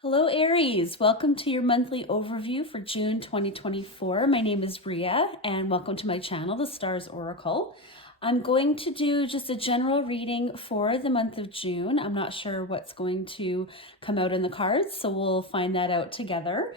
Hello Aries, welcome to your monthly overview for June 2024. My name is Ria and welcome to my channel, The Stars Oracle. I'm going to do just a general reading for the month of June. I'm not sure what's going to come out in the cards, so we'll find that out together.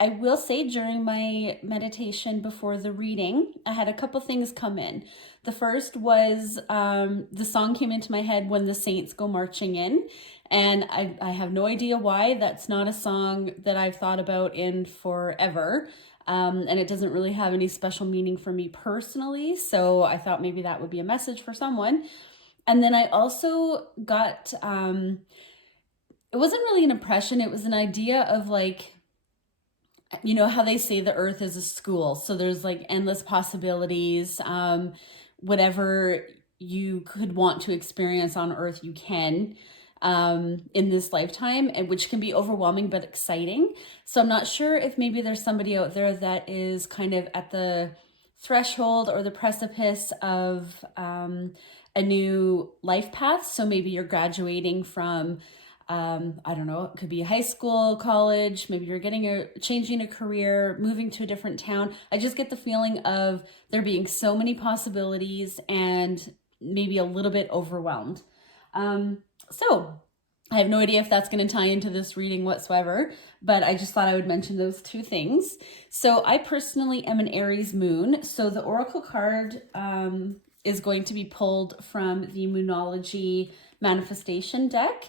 I will say during my meditation before the reading, I had a couple things come in. The first was the song came into my head, When the Saints Go Marching In. And I have no idea why. That's not a song that I've thought about in forever. And it doesn't really have any special meaning for me personally. So I thought maybe that would be a message for someone. And then I also got, it wasn't really an impression. It was an idea of like, you know how they say the earth is a school. So there's like endless possibilities. Whatever you could want to experience on earth, you can in this lifetime, and which can be overwhelming but exciting. So I'm not sure if maybe there's somebody out there that is kind of at the threshold or the precipice of a new life path. So maybe you're graduating from I don't know, it could be high school, college, maybe you're changing a career, moving to a different town. I just get the feeling of there being so many possibilities and maybe a little bit overwhelmed. So I have no idea if that's going to tie into this reading whatsoever, but I just thought I would mention those two things. So I personally am an Aries moon. So the Oracle card is going to be pulled from the Moonology Manifestation deck,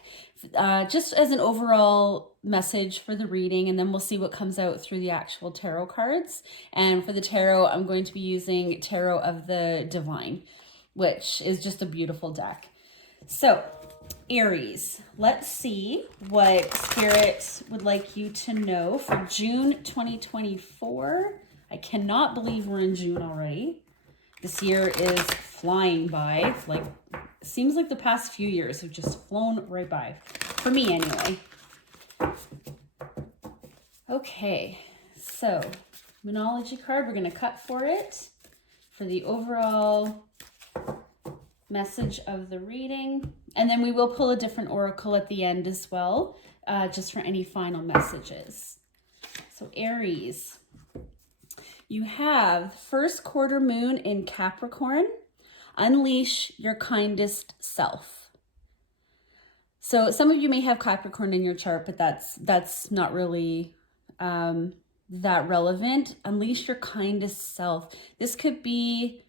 just as an overall message for the reading, and then we'll see what comes out through the actual tarot cards. And for the tarot, I'm going to be using Tarot of the Divine, which is just a beautiful deck. So Aries, let's see what Spirit would like you to know for June 2024. I cannot believe we're in June already. This year is flying by. Like, seems like the past few years have just flown right by. For me, anyway. Okay, so Moonology card, we're going to cut for it for the overall message of the reading. And then we will pull a different oracle at the end as well, just for any final messages. So Aries, you have first quarter moon in Capricorn. Unleash your kindest self. So some of you may have Capricorn in your chart, but that's not really that relevant. Unleash your kindest self. This could be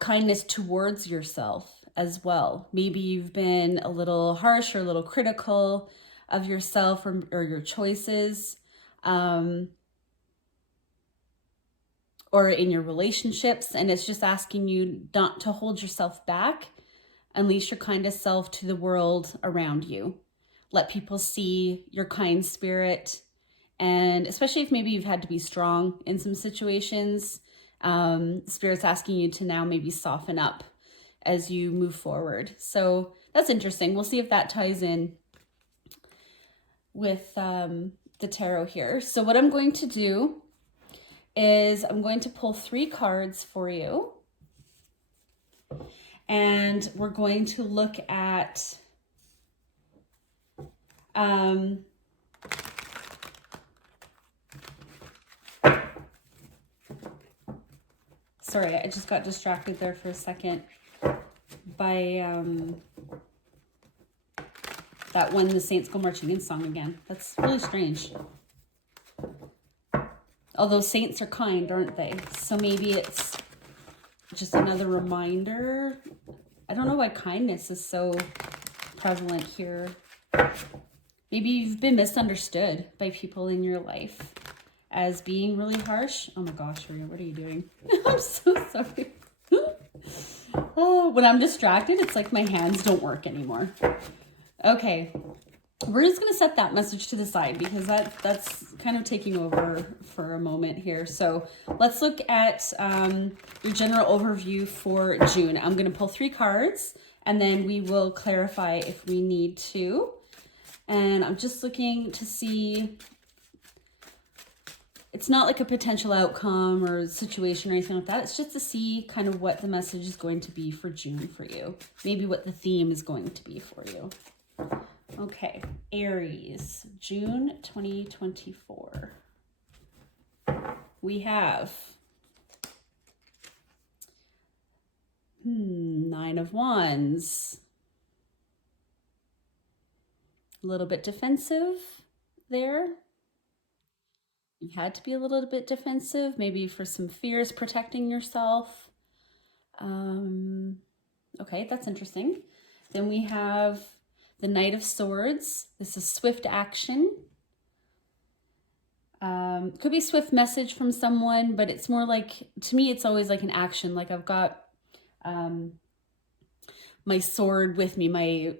kindness towards yourself as well. Maybe you've been a little harsh or a little critical of yourself or your choices, or in your relationships, and it's just asking you not to hold yourself back. Unleash your kindest self to the world around you. Let people see your kind spirit, and especially if maybe you've had to be strong in some situations, Spirit's asking you to now maybe soften up as you move forward. So that's interesting. We'll see if that ties in with the tarot here. So what I'm going to do is I'm going to pull 3 cards for you. And we're going to look at sorry, I just got distracted there for a second by that When the Saints Go Marching In song again. That's really strange. Although saints are kind, aren't they? So maybe it's just another reminder. I don't know why kindness is so prevalent here. Maybe you've been misunderstood by people in your life as being really harsh. Oh my gosh, Rhea, what are you doing? I'm so sorry. Oh, when I'm distracted, it's like my hands don't work anymore. Okay. We're just going to set that message to the side because that's kind of taking over for a moment here. So let's look at your general overview for June. I'm going to pull 3 cards and then we will clarify if we need to. And I'm just looking to see, it's not like a potential outcome or situation or anything like that. It's just to see kind of what the message is going to be for June for you. Maybe what the theme is going to be for you. Okay, Aries, June 2024. We have Nine of Wands. A little bit defensive there. You had to be a little bit defensive, maybe for some fears, protecting yourself. Okay, that's interesting. Then we have the Knight of Swords. This is swift action. Could be a swift message from someone, but it's more like, to me, it's always like an action. Like I've got my sword with me,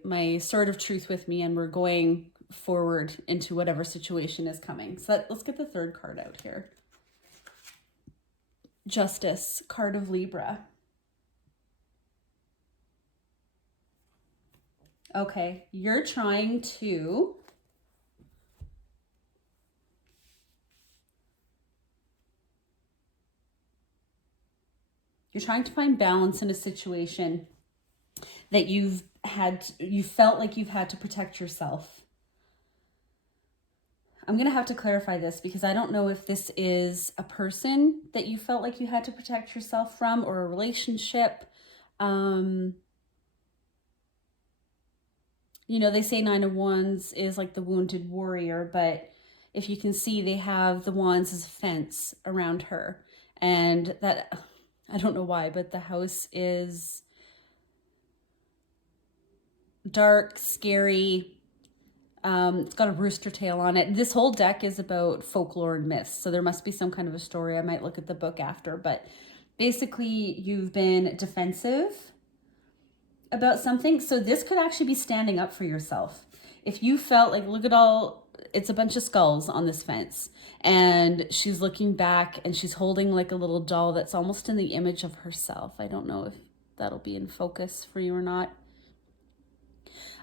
my sword of truth with me, and we're going forward into whatever situation is coming. So let's get the third card out here. Justice, card of Libra. Okay, you're trying to find balance in a situation that you felt like you've had to protect yourself. I'm going to have to clarify this because I don't know if this is a person that you felt like you had to protect yourself from, or a relationship. You know, they say Nine of Wands is like the wounded warrior, but if you can see, they have the wands as a fence around her. And that, I don't know why, but the house is dark, scary. It's got a rooster tail on it. This whole deck is about folklore and myths, so there must be some kind of a story. I might look at the book after, but basically you've been defensive about something. So this could actually be standing up for yourself. If you felt like, look at all, it's a bunch of skulls on this fence, and she's looking back and she's holding like a little doll that's almost in the image of herself. I don't know if that'll be in focus for you or not.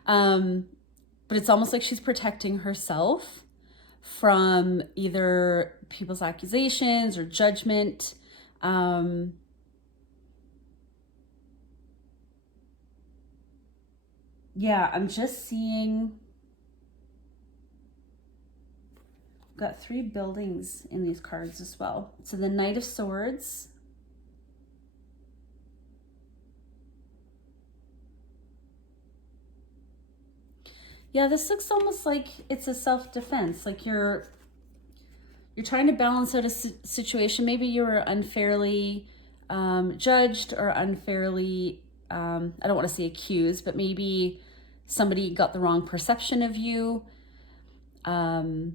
But it's almost like she's protecting herself from either people's accusations or judgment. Yeah, I'm just seeing, got 3 buildings in these cards as well. So the Knight of Swords. Yeah, this looks almost like it's a self-defense. Like you're trying to balance out a situation. Maybe you were unfairly judged, or unfairly, I don't want to say accused, but maybe somebody got the wrong perception of you. You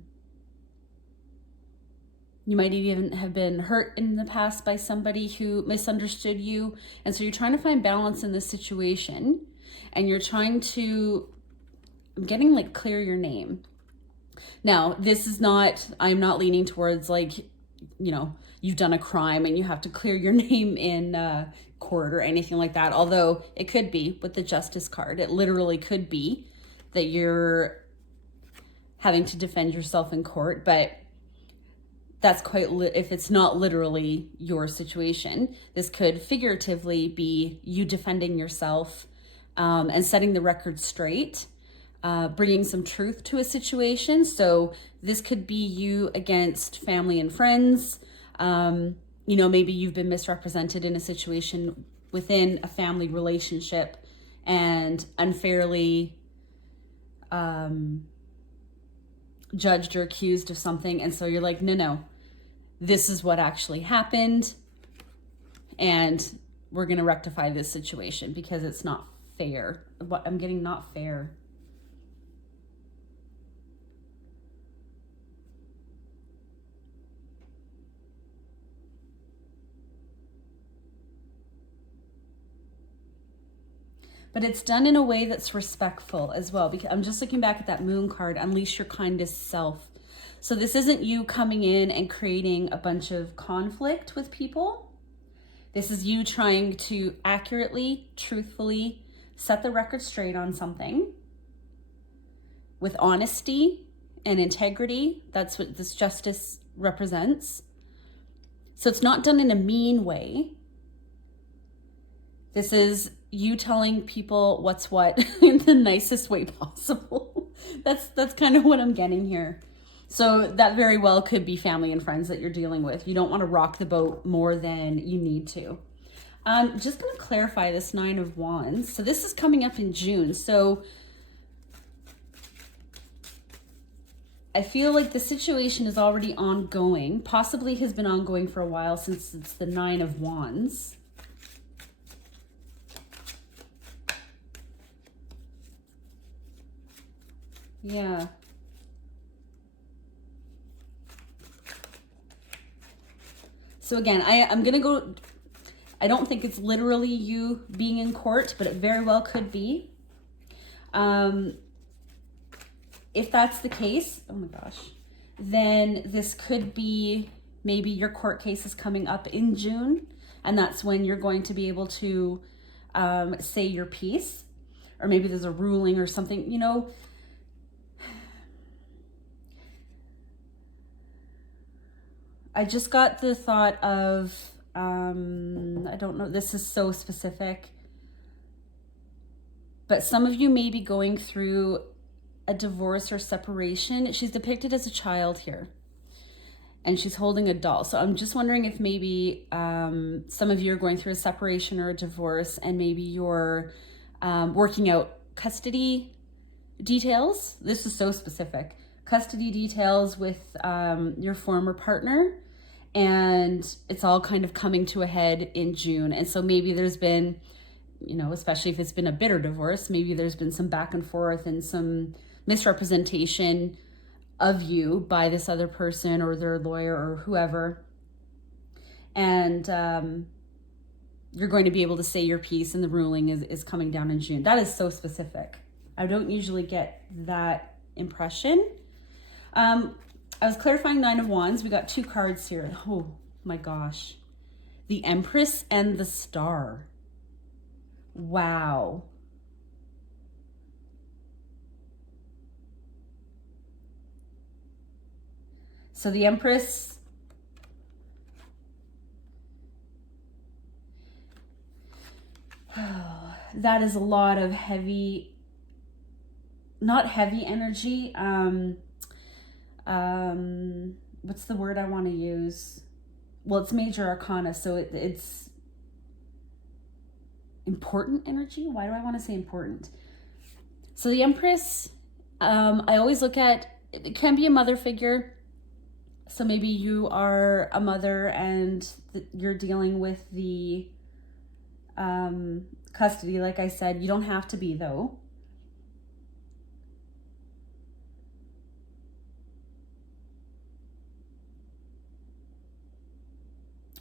might even have been hurt in the past by somebody who misunderstood you. And so you're trying to find balance in this situation, and you're trying to, I'm getting like clear your name. Now, this is not, I'm not leaning towards like, you know, you've done a crime and you have to clear your name in court or anything like that. Although it could be with the Justice card. It literally could be that you're having to defend yourself in court, but that's quite, if it's not literally your situation, this could figuratively be you defending yourself and setting the record straight. Bringing some truth to a situation. So this could be you against family and friends. You know, maybe you've been misrepresented in a situation within a family relationship and unfairly judged or accused of something. And so you're like, no, this is what actually happened. And we're going to rectify this situation because it's not fair. I'm getting not fair. But it's done in a way that's respectful as well. Because I'm just looking back at that Moon card, unleash your kindest self. So this isn't you coming in and creating a bunch of conflict with people. This is you trying to accurately, truthfully set the record straight on something with honesty and integrity. That's what this Justice represents. So it's not done in a mean way. This is you telling people what's what in the nicest way possible. That's kind of what I'm getting here. So that very well could be family and friends that you're dealing with. You don't want to rock the boat more than you need to. Just going to clarify this Nine of Wands. So this is coming up in June. So I feel like the situation is already ongoing, possibly has been ongoing for a while since it's the Nine of Wands. Yeah. So again, I'm going to go, I don't think it's literally you being in court, but it very well could be. If that's the case, oh my gosh, then this could be maybe your court case is coming up in June, and that's when you're going to be able to say your piece, or maybe there's a ruling or something, you know. I just got the thought of, I don't know, this is so specific, but some of you may be going through a divorce or separation. She's depicted as a child here, and she's holding a doll. So I'm just wondering if maybe some of you are going through a separation or a divorce, and maybe you're working out custody details. This is so specific. Custody details with your former partner, and it's all kind of coming to a head in June. And so maybe there's been, you know, especially if it's been a bitter divorce, maybe there's been some back and forth and some misrepresentation of you by this other person or their lawyer or whoever. And you're going to be able to say your piece, and the ruling is coming down in June. That is so specific. I don't usually get that impression. I was clarifying Nine of Wands. We got two cards here. Oh my gosh. The Empress and the Star. Wow. So the Empress, that is a lot of heavy, not heavy energy. What's the word I want to use? Well, it's major arcana, so it's important energy. Why do I want to say important? So the Empress, I always look at, it can be a mother figure. So maybe you are a mother and you're dealing with the custody. Like I said, you don't have to be, though.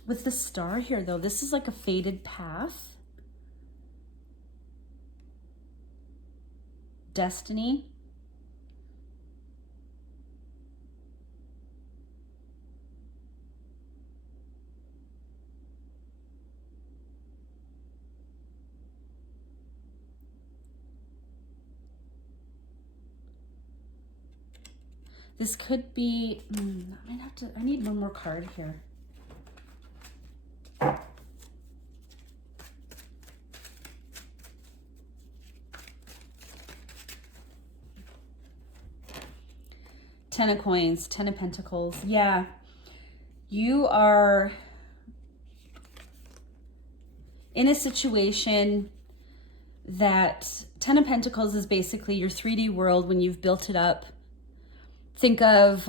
With the Star here, though, this is like a fated path. Destiny. This could be, I need one more card here. Ten of Coins, Ten of Pentacles. Yeah, you are in a situation that Ten of Pentacles is basically your 3D world when you've built it up. Think of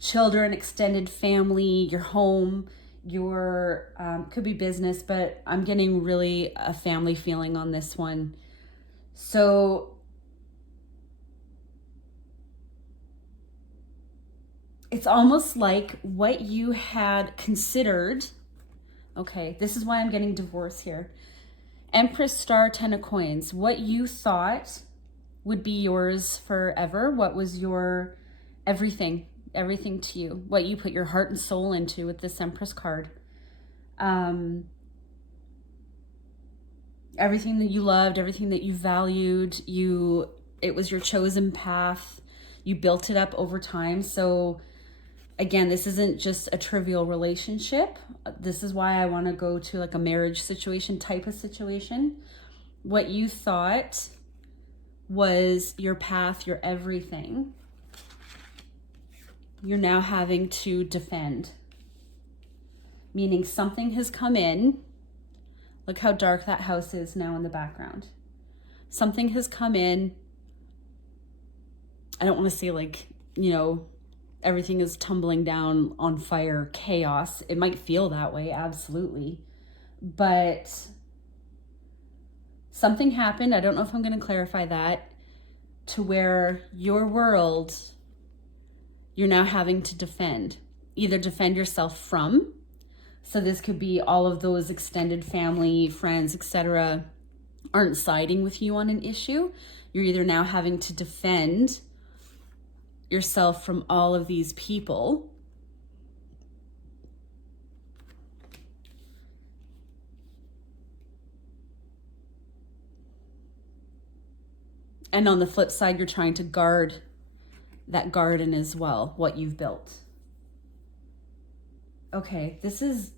children, extended family, your home, your, could be business, but I'm getting really a family feeling on this one. So it's almost like what you had considered. Okay, this is why I'm getting divorce here. Empress, Star, Ten of Coins. What you thought would be yours forever. What was your everything to you. What you put your heart and soul into with this Empress card. Everything that you loved, everything that you valued, it was your chosen path. You built it up over time. So again, this isn't just a trivial relationship. This is why I want to go to like a marriage situation type of situation. What you thought was your path, your everything, you're now having to defend. Meaning something has come in. Look how dark that house is now in the background. Something has come in. I don't want to say like, you know, everything is tumbling down on fire, chaos. It might feel that way, absolutely. But something happened, I don't know if I'm going to clarify that, to where your world, you're now having to defend. Either defend yourself from, so this could be all of those extended family, friends, etc., aren't siding with you on an issue. You're either now having to defend yourself from all of these people. And on the flip side, you're trying to guard that garden as well, what you've built. Okay, this is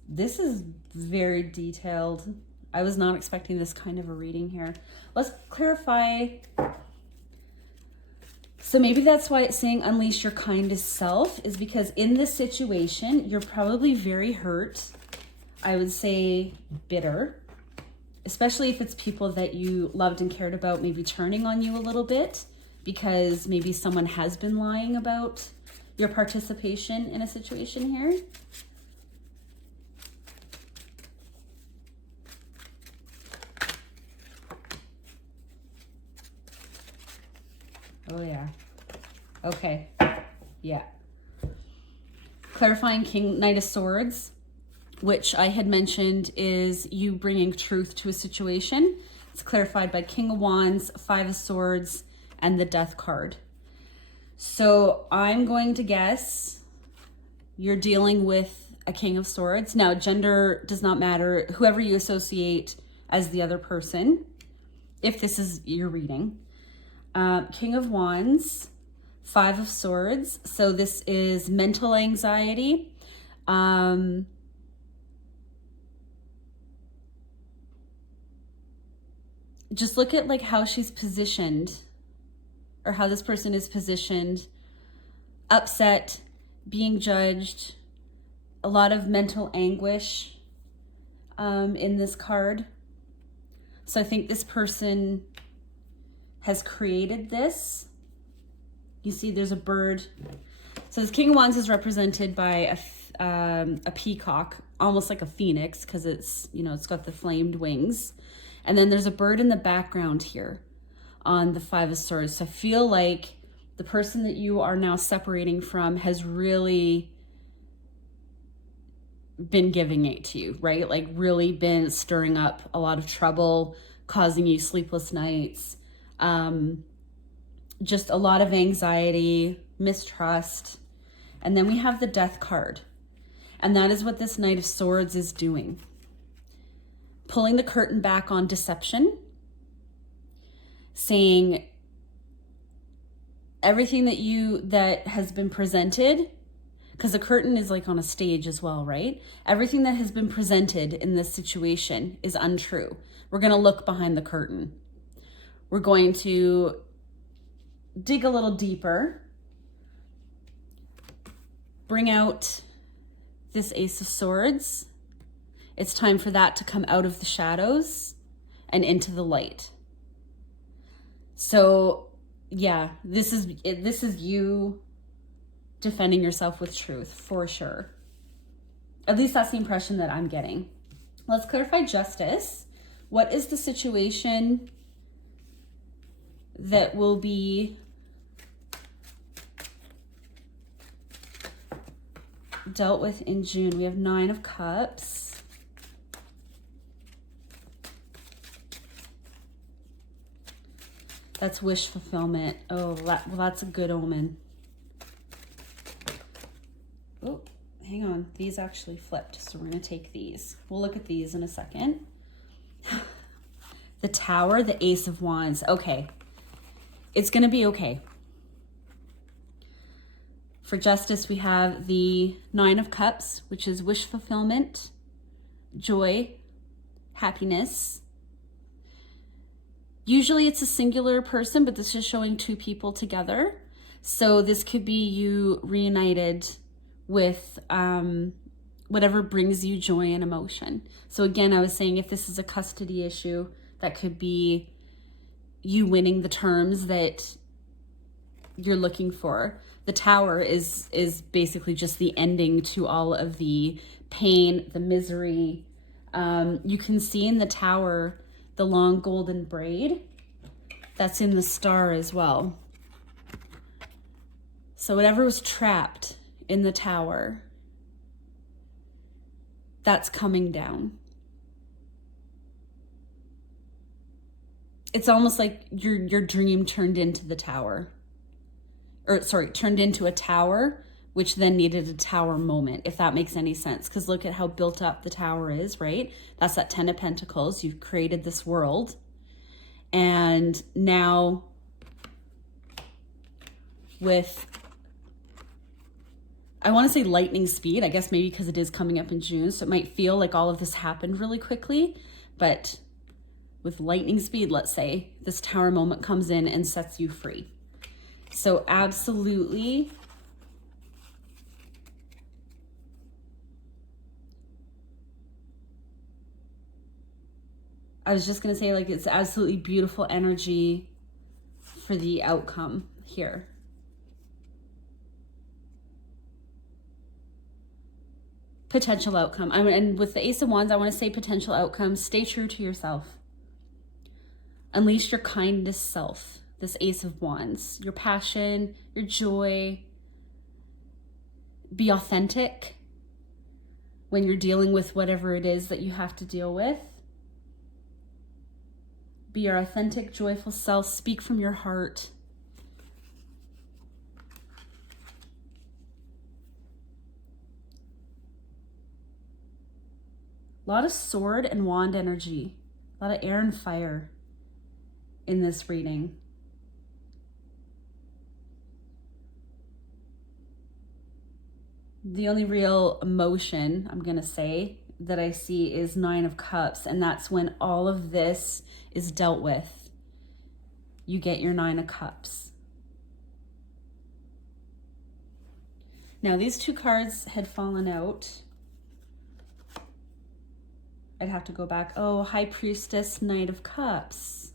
very detailed. I was not expecting this kind of a reading here. Let's clarify. So maybe that's why it's saying unleash your kindest self, is because in this situation, you're probably very hurt. I would say bitter, especially if it's people that you loved and cared about, maybe turning on you a little bit because maybe someone has been lying about your participation in a situation here. Oh yeah. Okay. Yeah. Clarifying Knight of Swords, which I had mentioned is you bringing truth to a situation. It's clarified by King of Wands, Five of Swords, and the Death card. So I'm going to guess you're dealing with a King of Swords. Now, gender does not matter. Whoever you associate as the other person, if this is your reading. King of Wands, Five of Swords. So this is mental anxiety. Just look at like how she's positioned, or how this person is positioned. Upset, being judged, a lot of mental anguish in this card. So I think this person has created this. You see there's a bird. So this King of Wands is represented by a peacock, almost like a phoenix, because it's, you know, it's got the flamed wings. And then there's a bird in the background here on the Five of Swords. So I feel like the person that you are now separating from has really been giving it to you, right? Like really been stirring up a lot of trouble, causing you sleepless nights, just a lot of anxiety, mistrust. And then we have the Death card. And that is what this Knight of Swords is doing. Pulling the curtain back on deception, saying everything that has been presented, because the curtain is like on a stage as well, right? Everything that has been presented in this situation is untrue. We're going to look behind the curtain. We're going to dig a little deeper, bring out this Ace of Swords. It's time for that to come out of the shadows and into the light. So yeah, this is you defending yourself with truth, for sure. At least that's the impression that I'm getting. Let's clarify justice. What is the situation that will be dealt with in June? We have Nine of Cups. That's wish fulfillment. Oh, well, that's a good omen. Oh, hang on. These actually flipped, so we're going to take these. We'll look at these in a second. The Tower, the Ace of Wands. Okay. It's going to be okay. For justice, we have the Nine of Cups, which is wish fulfillment, joy, happiness. Usually it's a singular person, but this is showing two people together. So this could be you reunited with whatever brings you joy and emotion. So again, I was saying if this is a custody issue, that could be you winning the terms that you're looking for. The Tower is basically just the ending to all of the pain, the misery. You can see in the Tower the long golden braid. That's in the Star as well. So whatever was trapped in the Tower, that's coming down. It's almost like your dream turned into the Tower. Or sorry, turned into a tower, which then needed a tower moment, if that makes any sense. Because look at how built up the Tower is, right? That's that 10 of Pentacles. You've created this world. And now with, I want to say lightning speed, I guess maybe because it is coming up in June, so it might feel like all of this happened really quickly, but with lightning speed, let's say, this Tower moment comes in and sets you free. So absolutely, I was just going to say, like, it's absolutely beautiful energy for the outcome here. Potential outcome. And with the Ace of Wands, I want to say potential outcome. Stay true to yourself. Unleash your kindest self. This Ace of Wands. Your passion, your joy. Be authentic when you're dealing with whatever it is that you have to deal with. Be your authentic, joyful self. Speak from your heart. A lot of sword and wand energy. A lot of air and fire in this reading. The only real emotion, I'm going to say, that I see is 9 of Cups. And that's when all of this is dealt with. You get your 9 of Cups. Now, these two cards had fallen out. I'd have to go back. Oh, High Priestess, Knight of Cups.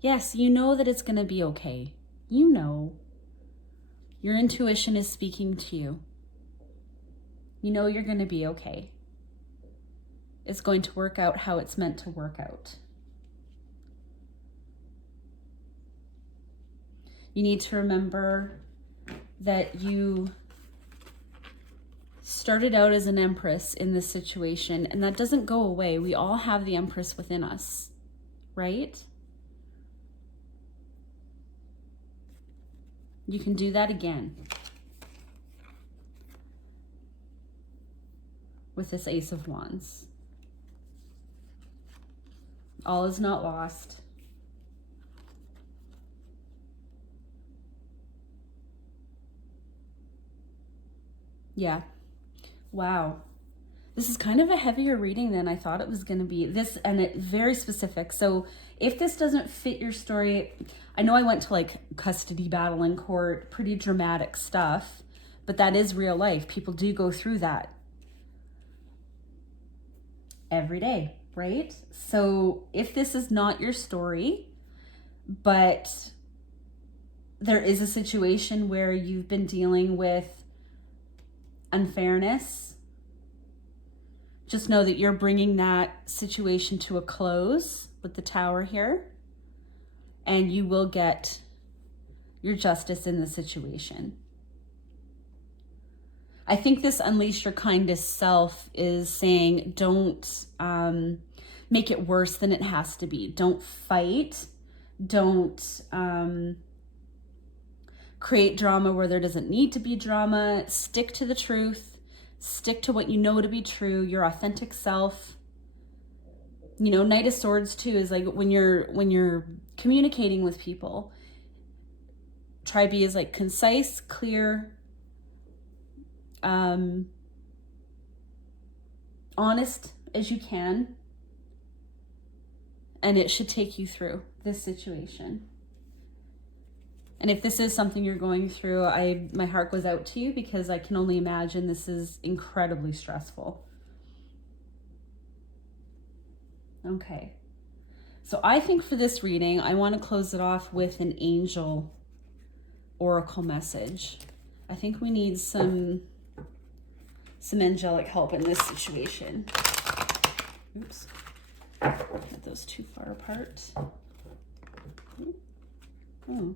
Yes, you know that it's going to be okay. You know. Your intuition is speaking to you. You know you're going to be okay. It's going to work out how it's meant to work out. You need to remember that you started out as an Empress in this situation, and that doesn't go away. We all have the Empress within us, right? You can do that again with this Ace of Wands. All is not lost. Yeah. Wow. This is kind of a heavier reading than I thought it was going to be. This, and it's very specific. So if this doesn't fit your story, I know I went to like custody battle in court, pretty dramatic stuff, but that is real life. People do go through that every day, right? So if this is not your story, but there is a situation where you've been dealing with unfairness, just know that you're bringing that situation to a close with the Tower here, and you will get your justice in the situation. I think this unleash your kindest self is saying don't make it worse than it has to be. Don't fight. Don't create drama where there doesn't need to be drama. Stick to the truth. Stick to what you know to be true, your authentic self. You know, Knight of Swords too is like when you're communicating with people, try to be as like concise, clear, honest as you can. and it should take you through this situation. And if this is something you're going through, my heart goes out to you, because I can only imagine this is incredibly stressful. Okay. So I think for this reading, I want to close it off with an angel oracle message. I think we need some angelic help in this situation. Oops. Get those too far apart. Oh.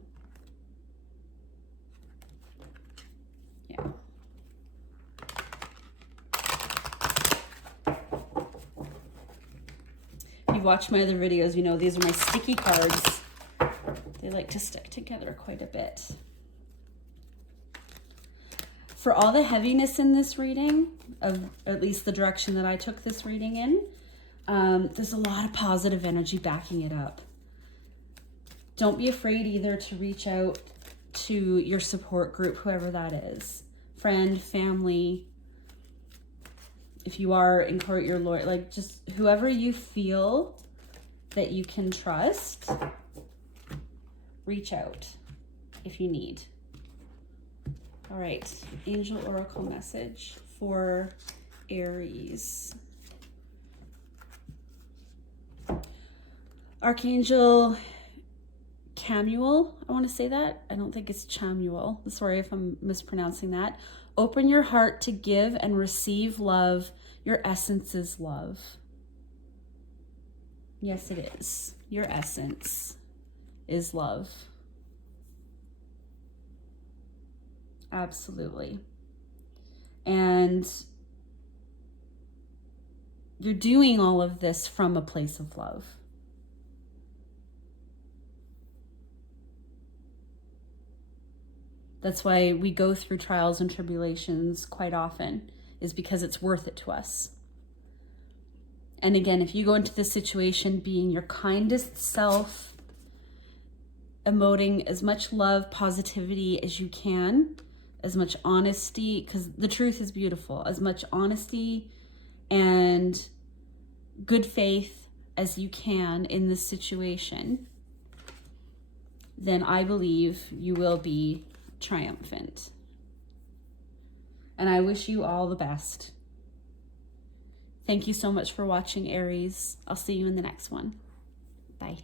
Yeah. If you watch my other videos, you know these are my sticky cards. They like to stick together quite a bit. For all the heaviness in this reading, of at least the direction that I took this reading in, there's a lot of positive energy backing it up. Don't be afraid either to reach out to your support group, whoever that is, friend, family. If you are in court, your lawyer, like just whoever you feel that you can trust, reach out if you need. All right, angel oracle message for Aries. Archangel Chamuel, I want to say that. I don't think it's Chamuel. Sorry if I'm mispronouncing that. Open your heart to give and receive love. Your essence is love. Yes, it is. Your essence is love. Absolutely. And you're doing all of this from a place of love. That's why we go through trials and tribulations quite often, is because it's worth it to us. And again, if you go into this situation being your kindest self, emoting as much love, positivity as you can, as much honesty, because the truth is beautiful, as much honesty and good faith as you can in this situation, then I believe you will be triumphant. And I wish you all the best. Thank you so much for watching, Aries. I'll see you in the next one. Bye.